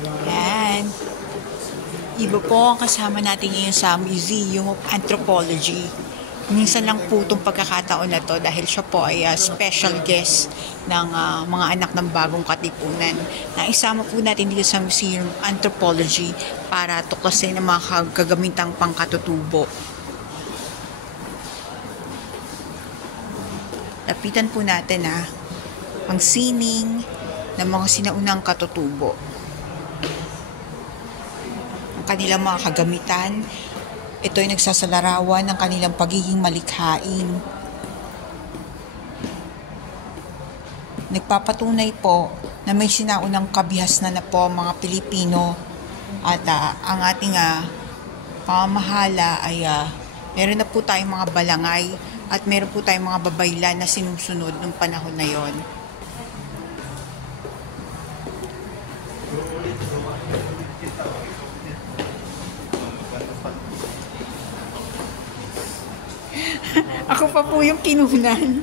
Yan. Iba po ang kasama natin ngayon sa Museum of Anthropology. Minsan lang po itong pagkakataon na to dahil siya po ay special guest ng mga anak ng bagong katipunan. Na isama po natin dito sa Museum of Anthropology para tuklasin ang mga kagamitang pangkatutubo. Lapitan po natin ang sining ng mga sinaunang katutubo. Ang kanilang mga kagamitan, ito ay nagsasalarawan ng kanilang pagiging malikhain. Nagpapatunay po na may sinaunang kabihasnan na po mga Pilipino at ang ating pamamahala ay meron na po tayong mga balangay at meron po tayong mga babaylan na sinusunod ng panahon na yon. Ako pa po yung kinunan.